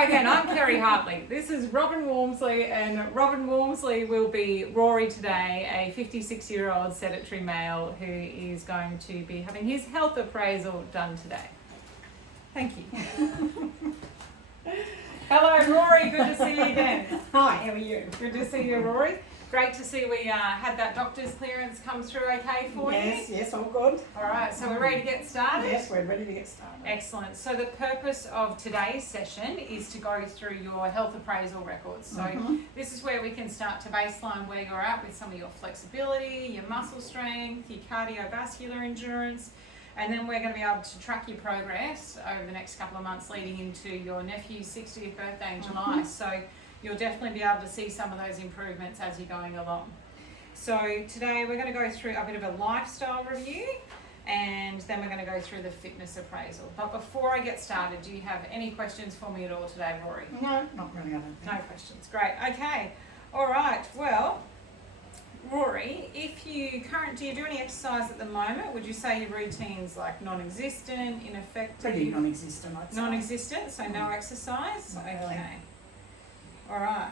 go again. I'm Kerry Hartley. This is Robin Walmsley, and Robin Walmsley will be Rory today, a 56-year-old sedentary male who is going to be having his health appraisal done today. Thank you. Hello, Rory. Good to see you again. Hi, how are you? Good to see you, Rory. Great to see we had that doctor's clearance come through okay for you. Yes, all good. All right, so we're ready to get started? Yes, we're ready to get started. Excellent. So the purpose of today's session is to go through your health appraisal records. So this is where we can start to baseline where you're at with some of your flexibility, your muscle strength, your cardiovascular endurance, and then we're going to be able to track your progress over the next couple of months leading into your nephew's 60th birthday in July. So you'll definitely be able to see some of those improvements as you're going along. So today we're going to go through a bit of a lifestyle review, and then we're going to go through the fitness appraisal. But before I get started, do you have any questions for me at all today, Rory? No, not really. No questions. Great. Okay. All right. Well, Rory, do you do any exercise at the moment? Would you say your routine's like non-existent, ineffective? Pretty non-existent, I'd say. Non-existent, so no exercise? Not really. Okay. All right.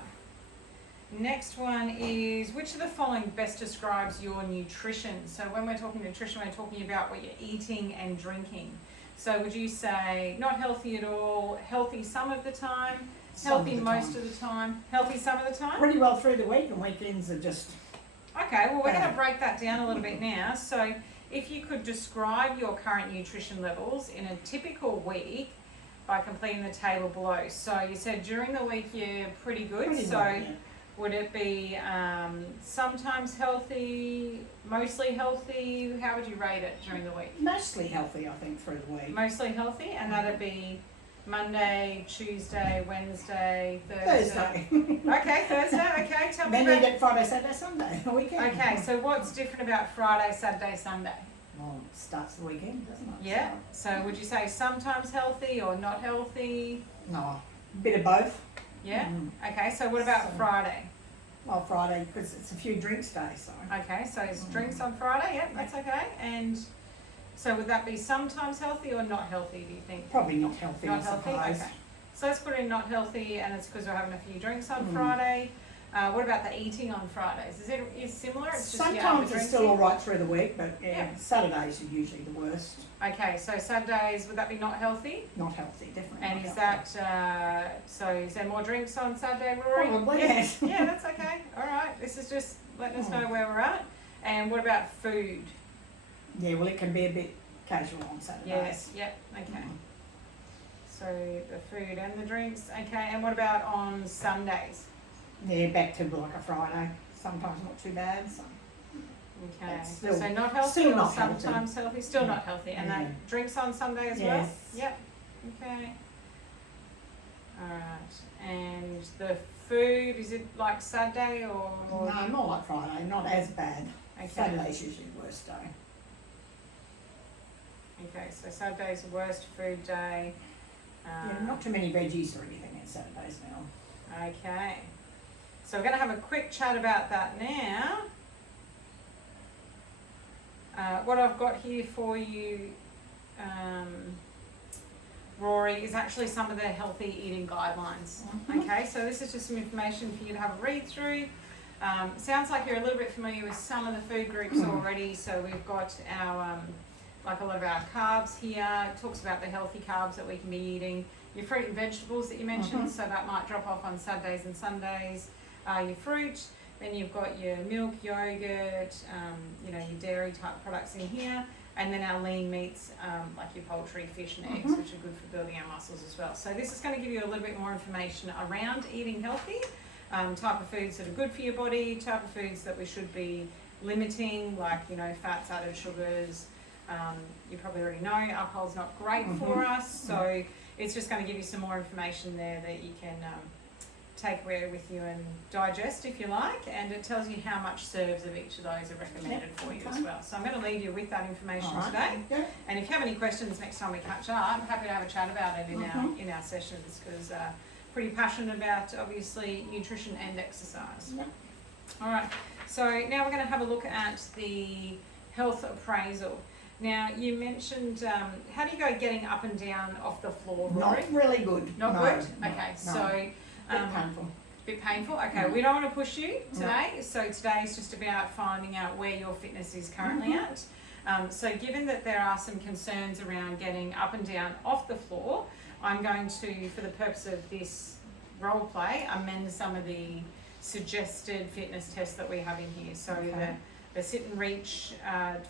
Next one is, which of the following best describes your nutrition? So when we're talking nutrition, we're talking about what you're eating and drinking. So would you say not healthy at all, healthy some of the time, healthy most of the time, healthy some of the time? Pretty well through the week, and weekends are just... Okay, well we're going to break that down a little bit now. So if you could describe your current nutrition levels in a typical week by completing the table below. So you said during the week you're pretty good. Would it be sometimes healthy, mostly healthy? How would you rate it during the week? Mostly healthy, I think, through the week. Mostly healthy, and that'd be Monday, Tuesday, Wednesday, Thursday. Okay, Thursday. Okay, tell me Then about... you get Friday, Saturday, Sunday, the weekend. Okay, so what's different about Friday, Saturday, Sunday? Well, it starts the weekend, doesn't it? Yeah, so would you say sometimes healthy or not healthy? No, a bit of both. Yeah? Okay, so what about Friday? Well, Friday, because it's a few drinks day, so... Okay, so it's drinks on Friday, yeah, that's okay. And so would that be sometimes healthy or not healthy, do you think? Probably not healthy, Not I healthy, suppose. okay. So let's put in not healthy, and it's because we're having a few drinks on Friday. What about the eating on Fridays? Is it similar? It's just Sometimes it's still all right through the week, but Yeah. Saturdays are usually the worst. Okay, so Saturdays, would that be not healthy? Not healthy, definitely. And not is healthy. that, so is there more drinks on Saturday, Rory? Probably, yes. yes. Yeah, that's okay. All right. This is just letting us know where we're at. And what about food? Yeah, well, it can be a bit casual on Saturdays. Yes. Yep. Okay. So the food and the drinks. Okay. And what about on Sundays? Yeah, back to like a Friday. Sometimes not too bad. So. Okay. It's still- So not healthy still or not healthy. sometimes healthy? Still not healthy. And Yeah. that drinks on Sunday as Yes. well? Yep. Okay. All right. And the food, is it like Saturday or? No, not like Friday. Not as bad. Okay. Saturday's usually the worst day. Okay, so Saturday's the worst food day. Yeah, not too many veggies or anything on Saturdays now. Okay. So we're going to have a quick chat about that now. What I've got here for you, Rory, is actually some of the healthy eating guidelines. Okay, so this is just some information for you to have a read through. Sounds like you're a little bit familiar with some of the food groups already. So we've got our, like a lot of our carbs here. It talks about the healthy carbs that we can be eating. Your fruit and vegetables that you mentioned, so that might drop off on Saturdays and Sundays. Your fruit, then you've got your milk, yogurt, your dairy type products in here, and then our lean meats, like your poultry, fish and eggs, which are good for building our muscles as well. So this is going to give you a little bit more information around eating healthy, type of foods that are good for your body, type of foods that we should be limiting, like fats, added sugars. You probably already know alcohol's not great for us, so it's just going to give you some more information there that you can take with you and digest if you like, and it tells you how much serves of each of those are recommended for you as well. So I'm going to leave you with that information today. And if you have any questions next time we catch up, I'm happy to have a chat about it in our sessions, because pretty passionate about obviously nutrition and exercise. All right, so now we're going to have a look at the health appraisal. Now, you mentioned, how do you go getting up and down off the floor, Rory? Not really good. Not No, good? no, Okay, no. so, Bit painful. bit painful? Okay, No. we don't want to push you No. today, so today is just about finding out where your fitness is currently at. So given that there are some concerns around getting up and down off the floor, I'm going to, for the purpose of this role play, amend some of the suggested fitness tests that we have in here. So Okay. the sit and reach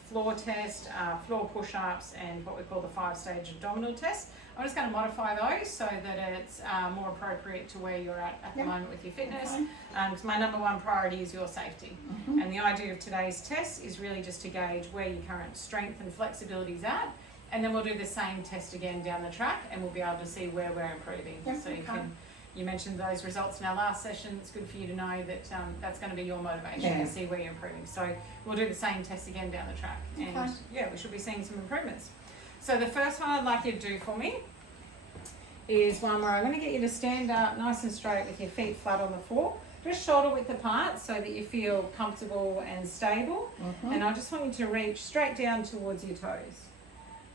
floor test, floor push-ups, and what we call the 5-stage abdominal test. I'm just going to modify those so that it's more appropriate to where you're at the Yep. moment with your fitness. Okay. Because my number one priority is your safety. Mhm. And the idea of today's test is really just to gauge where your current strength and flexibility is at. And then we'll do the same test again down the track and we'll be able to see where we're improving. Yep, So okay. you mentioned those results in our last session. It's good for you to know that that's going to be your motivation Yeah. to see where you're improving. So we'll do the same test again down the track. And Okay. yeah, we should be seeing some improvements. So the first one I'd like you to do for me is one where I'm going to get you to stand up nice and straight with your feet flat on the floor, just shoulder width apart so that you feel comfortable and stable. Mhm. And I just want you to reach straight down towards your toes.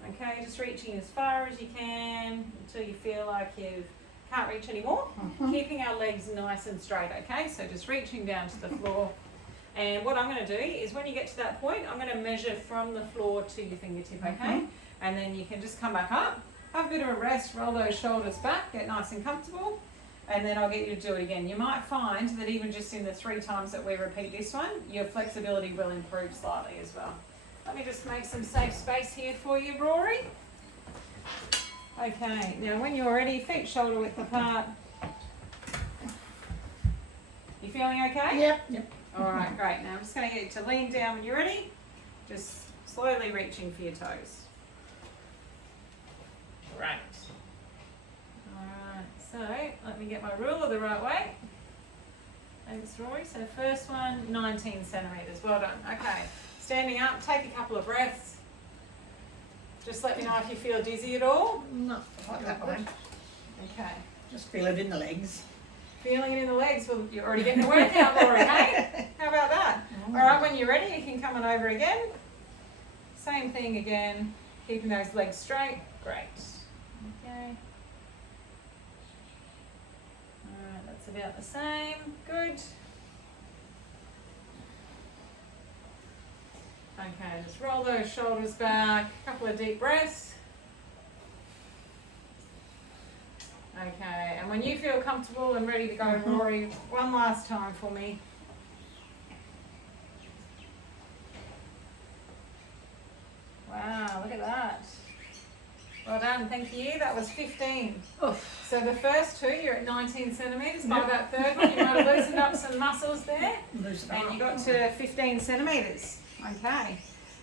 Okay, just reaching as far as you can until you feel like you can't reach anymore. Mhm. Keeping our legs nice and straight, okay? So just reaching down to the floor. And what I'm going to do is when you get to that point, I'm going to measure from the floor to your fingertip, okay? Mhm. And then you can just come back up, have a bit of a rest, roll those shoulders back, get nice and comfortable, and then I'll get you to do it again. You might find that even just in the 3 times that we repeat this one, your flexibility will improve slightly as well. Let me just make some safe space here for you, Rory. Okay, now when you're ready, feet shoulder width apart. You feeling okay? Yep. Alright, great. Now I'm just going to get you to lean down when you're ready. Just slowly reaching for your toes. Great. Alright, so let me get my ruler the right way. Thanks, Rory. So first one, 19 centimetres. Well done. Okay, standing up, take a couple of breaths. Just let me know if you feel dizzy at all. Not quite that way. Okay. Just feel it in the legs. Feeling it in the legs? Well, you're already getting a workout, Rory, hey? How about that? Mm. Alright, when you're ready, you can come on over again. Same thing again, keeping those legs straight. Great. Okay. Alright, that's about the same. Good. Okay, just roll those shoulders back. A couple of deep breaths. Okay, and when you feel comfortable and ready to go, Rory, one last time for me. Wow, look at that. Well done, thank you. That was 15. Oof. So the first 2, you're at 19 centimetres. By Yep. that third one, you might have loosened up some muscles there. Loosen And up. you got to 15 centimetres. Okay.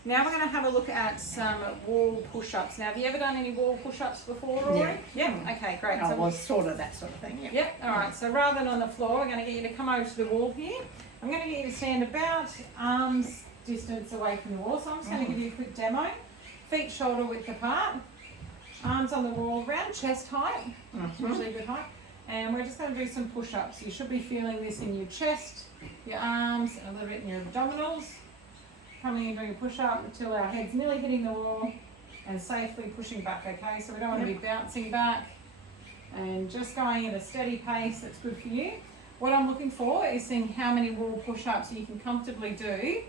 Now we're going to have a look at some wall push-ups. Now, have you ever done any wall push-ups before, Rory? Yeah. Yep. Okay, great. I So was sort of that sort of thing, yeah. Yep, alright, so rather than on the floor, we're going to get you to come over to the wall here. I'm going to get you to stand about arms distance away from the wall, so I'm just going to give you a quick demo. Feet shoulder width apart, arms on the wall, around chest height, Mhm. usually a good height. And we're just going to do some push-ups. You should be feeling this in your chest, your arms, and a little bit in your abdominals. Coming and doing a push-up until our head's nearly hitting the wall and safely pushing back, okay? So we don't want to be bouncing back and just going at a steady pace that's good for you. What I'm looking for is seeing how many wall push-ups you can comfortably do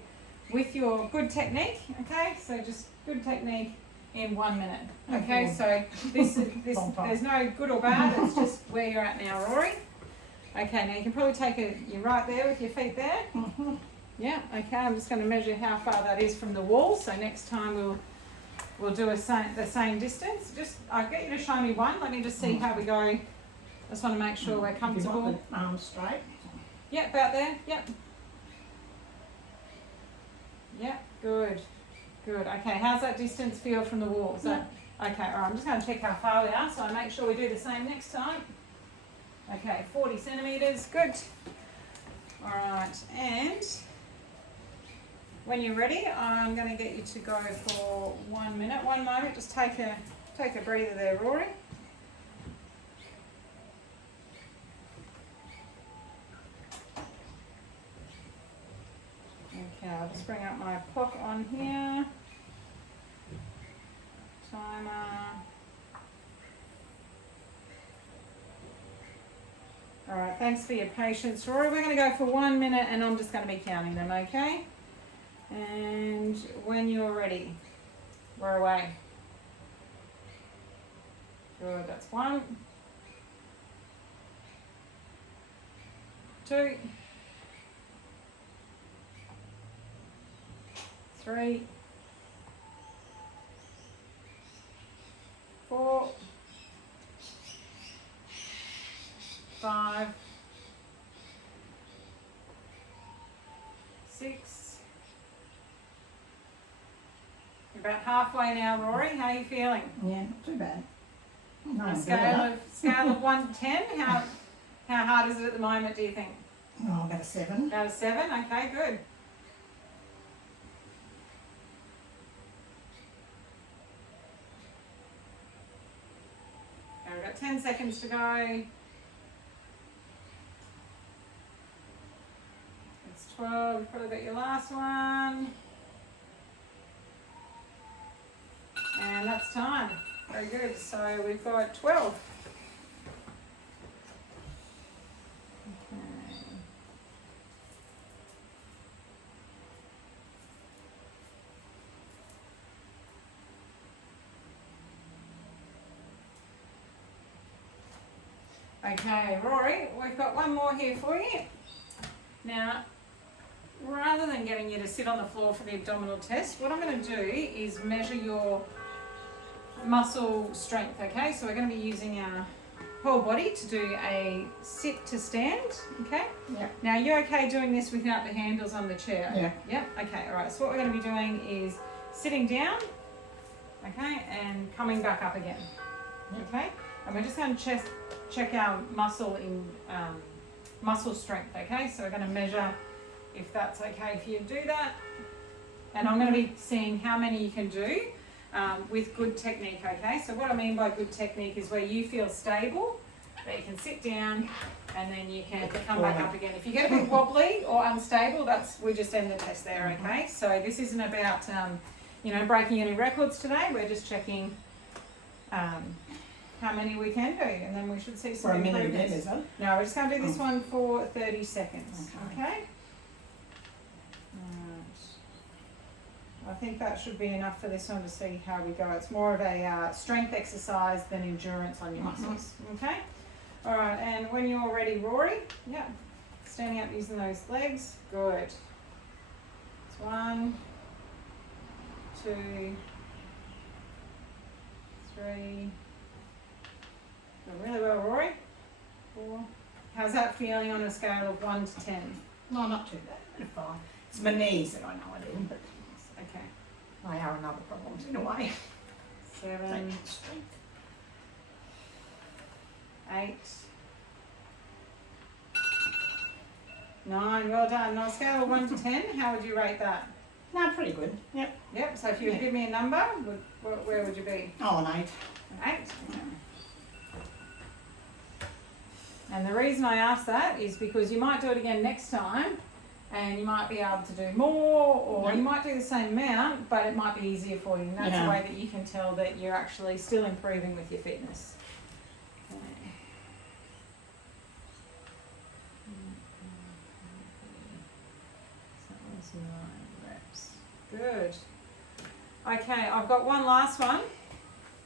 with your good technique, okay? So just good technique in 1 minute, okay? So this there's no good or bad, it's just where you're at now, Rory. Okay, now you can probably take you're right there with your feet there. Mhm. Yeah, okay, I'm just going to measure how far that is from the wall, so next time we'll do the same distance. Just, I'll get you to show me one, let me just see how we go. I just want to make sure we're You comfortable. want the arms straight. Yep, about there, yep. Yep, good, good. Okay, how's that distance feel from the wall? So, okay, all right, I'm just going to check how far we are, so I make sure we do the same next time. Okay, 40 centimetres, good. All right, and when you're ready, I'm going to get you to go for 1 minute. 1 moment, just take a breather there, Rory. Okay, I'll just bring up my clock on here. Timer. All right, thanks for your patience, Rory. We're going to go for 1 minute and I'm just going to be counting them, okay? And when you're ready, we're away. Good, that's 1, 2, 3, 4, 5, 6. You're about halfway now, Rory. How are you feeling? Yeah, not too bad. No, On a I'm scale of 1 to 10, how hard is it at the moment, do you think? Oh, about a 7. About a 7? Okay, good. Okay, we've got 10 seconds to go. It's 12, you've probably got your last one. And that's time. Very good. So we've got 12. Okay, Rory, we've got one more here for you. Now, rather than getting you to sit on the floor for the abdominal test, what I'm going to do is measure your muscle strength, okay? So we're going to be using our whole body to do a sit to stand, okay? Yeah. Now, you okay doing this without the handles on the chair? Yeah. Yep, okay, all right. So what we're going to be doing is sitting down, okay, and coming back up again, okay? And we're just going to check our muscle muscle strength, okay? So we're going to measure if that's okay for you to do that. And I'm going to be seeing how many you can do with good technique, okay? So what I mean by good technique is where you feel stable, that you can sit down and then you can come back up again. If you get a bit wobbly or unstable, we just end the test there, okay? So this isn't about, breaking any records today. We're just checking how many we can do, and then we should see some For a minute improvements. again, is it? No, we're just going to do this one for 30 seconds, Okay. okay? I think that should be enough for this one to see how we go. It's more of a strength exercise than endurance on your muscles, okay? All right, and when you're ready, Rory, yeah, standing up using those legs, good. It's 1, 2, 3, really well, Rory. 4. How's that feeling on a scale of 1 to 10? No, not too bad. It's fine. It's my knees that I know I didn't, but Okay. they are another problem in a way. 7, 8, 9. Well done. On a scale of 1 to 10, how would you rate that? No, pretty good. Yep. Yep. So if you would give me a number, where would you be? Oh, an 8. An 8. And the reason I ask that is because you might do it again next time and you might be able to do more, or you might do the same amount, but it might be easier for you. And that's a way that you can tell that you're actually still improving with your fitness. Okay. So that was 9 reps. Good. Okay, I've got one last one.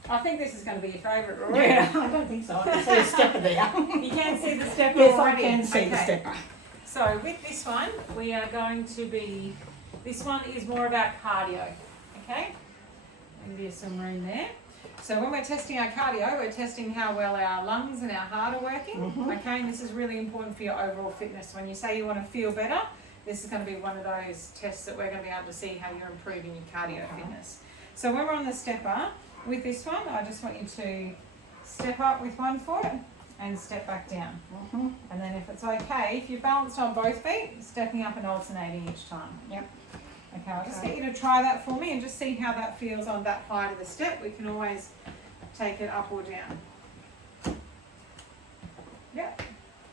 I think this is going to be your favourite, Rory. Yeah, I don't think so. I can see a stepper there. You can see the stepper Yes, already. I can see the stepper. So with this one, we are going to be, this one is more about cardio, okay? Give you some room there. So when we're testing our cardio, we're testing how well our lungs and our heart are working, okay? And this is really important for your overall fitness. When you say you want to feel better, this is going to be one of those tests that we're going to be able to see how you're improving your cardio fitness. So when we're on the stepper, with this one, I just want you to step up with one foot and step back down. And then if it's okay, if you're balanced on both feet, stepping up and alternating each time. Yep. Okay, I'll just get you to try that for me and just see how that feels on that height of the step. We can always take it up or down. Yep.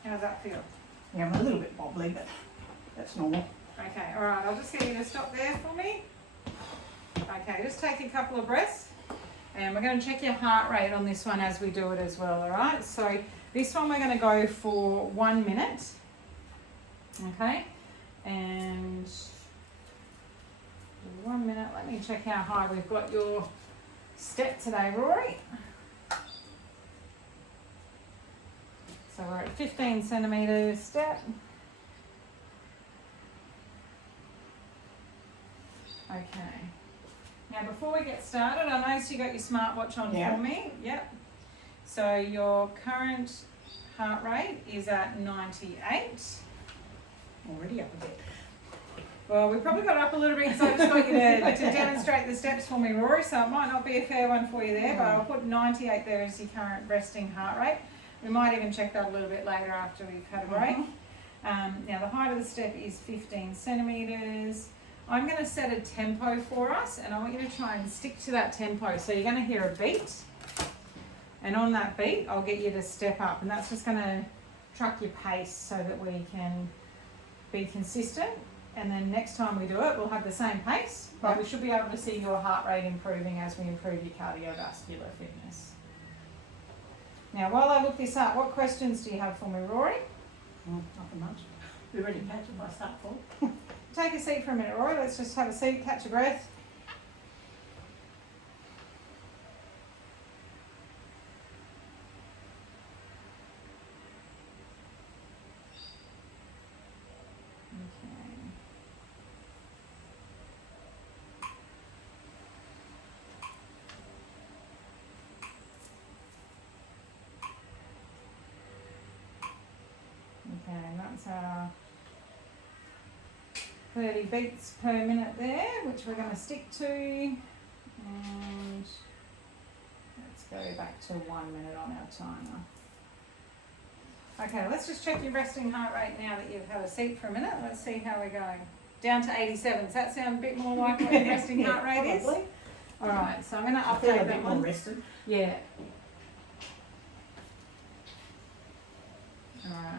How's that feel? Yeah, I'm a little bit wobbly, but that's normal. Okay, alright, I'll just get you to stop there for me. Okay, just take a couple of breaths. And we're going to check your heart rate on this one as we do it as well, alright? So this one we're going to go for 1 minute. Okay, and 1 minute, let me check how high we've got your step today, Rory. So we're at 15 centimetres step. Okay. Now before we get started, I noticed you got your smartwatch on for me. Yep. So your current heart rate is at 98. Already up a bit. Well, we probably got it up a little bit because I just got you to demonstrate the steps for me, Rory, so it might not be a fair one for you there, but I'll put 98 there as your current resting heart rate. We might even check that a little bit later after we've had a break. Now the height of the step is 15 centimetres. I'm going to set a tempo for us, and I want you to try and stick to that tempo. So you're going to hear a beat, and on that beat I'll get you to step up, and that's just going to track your pace so that we can be consistent. And then next time we do it, we'll have the same pace, but we should be able to see your heart rate improving as we improve your cardiovascular fitness. Now, while I look this up, what questions do you have for me, Rory? Nothing much. We're ready to catch it by start for. Take a seat for a minute, Rory. Let's just have a seat, catch your breath. Okay, and that's our 30 beats per minute there, which we're going to stick to. And let's go back to 1 minute on our timer. Okay, let's just check your resting heart rate now that you've had a seat for a minute. Let's see how we're going. Down to 87. Does that sound a bit more like what your resting heart rate is? All right, so I'm going to update that one. Rested. Yeah. All right.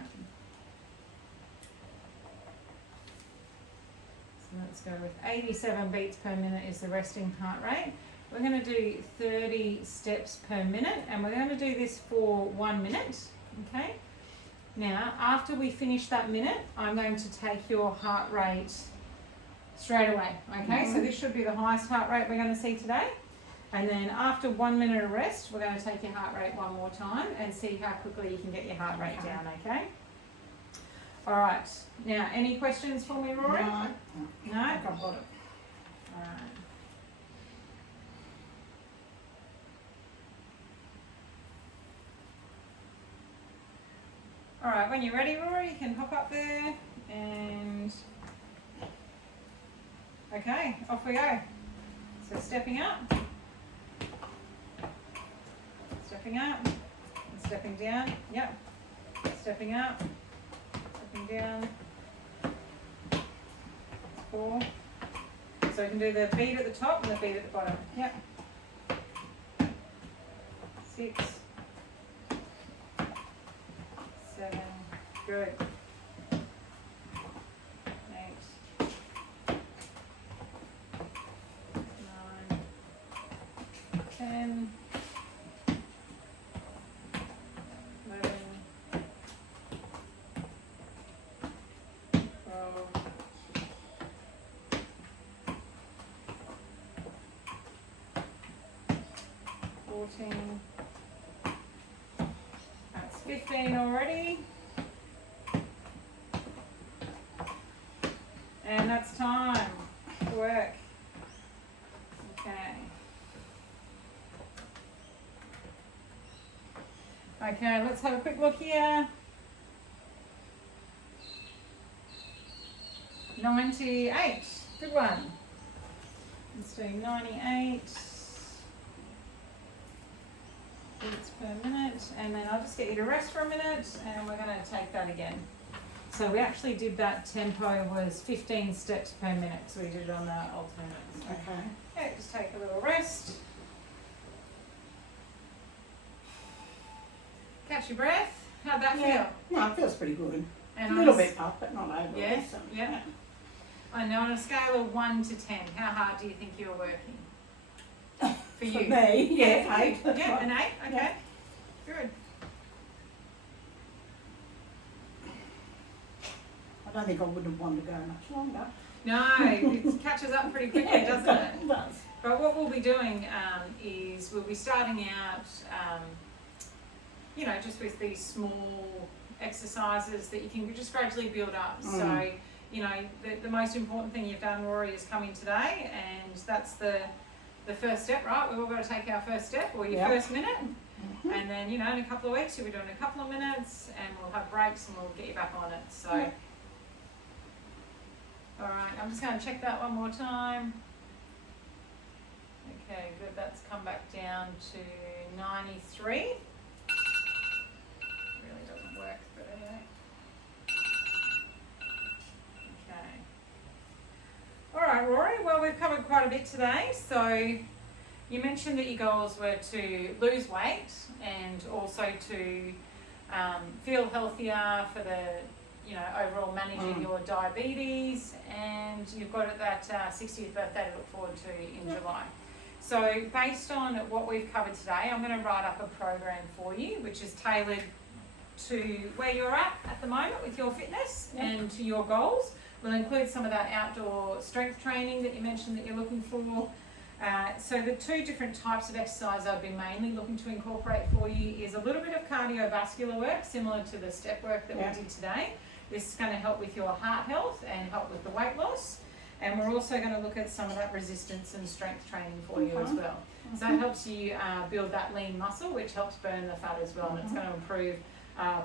So let's go with 87 beats per minute is the resting heart rate. We're going to do 30 steps per minute, and we're going to do this for 1 minute. Okay. Now, after we finish that minute, I'm going to take your heart rate straight away. Okay, so this should be the highest heart rate we're going to see today. And then after 1 minute of rest, we're going to take your heart rate one more time and see how quickly you can get your heart rate down, okay? All right. Now, any questions for me, Rory? No. No? I've got it. All right. All right, when you're ready, Rory, you can hop up there and... Okay, off we go. So stepping up. Stepping up, and stepping down, yep, stepping up, stepping down, 4, so we can do the beat at the top and the beat at the bottom, yep, 6, 7, good, 8, 9, 10, 11, 12, 14, that's 15 already, and that's time to work. Okay. Okay, let's have a quick look here. 98, good one. Let's do 98 beats per minute, and then I'll just get you to rest for a minute, and we're going to take that again. So we actually did that tempo was 15 steps per minute, so we did it on the alternates. Okay. Yeah, just take a little rest. Catch your breath. How'd that feel? No, it feels pretty good. And A little bit up, but not over. Yeah, So, yeah. I know, on a scale of 1 to 10, how hard do you think you're working? For you? For me, yeah, for you. 8. Yeah, an 8, okay. Yeah. Good. I don't think I would have wanted to go much longer. No, it catches up pretty quickly, doesn't it? It does. But what we'll be doing is we'll be starting out, just with these small exercises that you can just gradually build up. So, the most important thing you've done, Rory, is coming today, and that's the first step, right? We've all got to take our first step or your first minute. And then, in a couple of weeks, you'll be doing a couple of minutes, and we'll have breaks and we'll get you back on it. So, all right, I'm just going to check that one more time. Okay, good. That's come back down to 93. Really doesn't work, but anyway. Okay. All right, Rory. Well, we've covered quite a bit today. So you mentioned that your goals were to lose weight and also to feel healthier for the overall managing your diabetes, and you've got that 60th birthday to look forward to in July. So based on what we've covered today, I'm going to write up a program for you which is tailored to where you're at the moment with your fitness and to your goals. We'll include some of that outdoor strength training that you mentioned that you're looking for. So the 2 different types of exercise I've been mainly looking to incorporate for you is a little bit of cardiovascular work, similar to the step work that we did today. This is going to help with your heart health and help with the weight loss. And we're also going to look at some of that resistance and strength training for you as well. So that helps you build that lean muscle, which helps burn the fat as well. And it's going to improve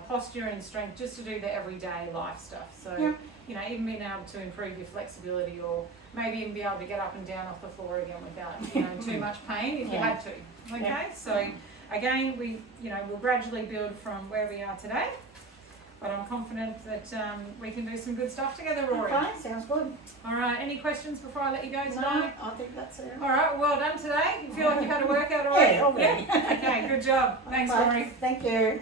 posture and strength just to do the everyday life stuff. So, even being able to improve your flexibility, or maybe even be able to get up and down off the floor again without, too much pain if you had to. Okay, so again, we'll gradually build from where we are today. But I'm confident that we can do some good stuff together, Rory. Okay, sounds good. All right, any questions before I let you go No, tonight? I think that's it. All right, well done today. You feel like you've had a workout already? Yeah, already. Okay, good job. Thanks, Okay, Rory. Thank you.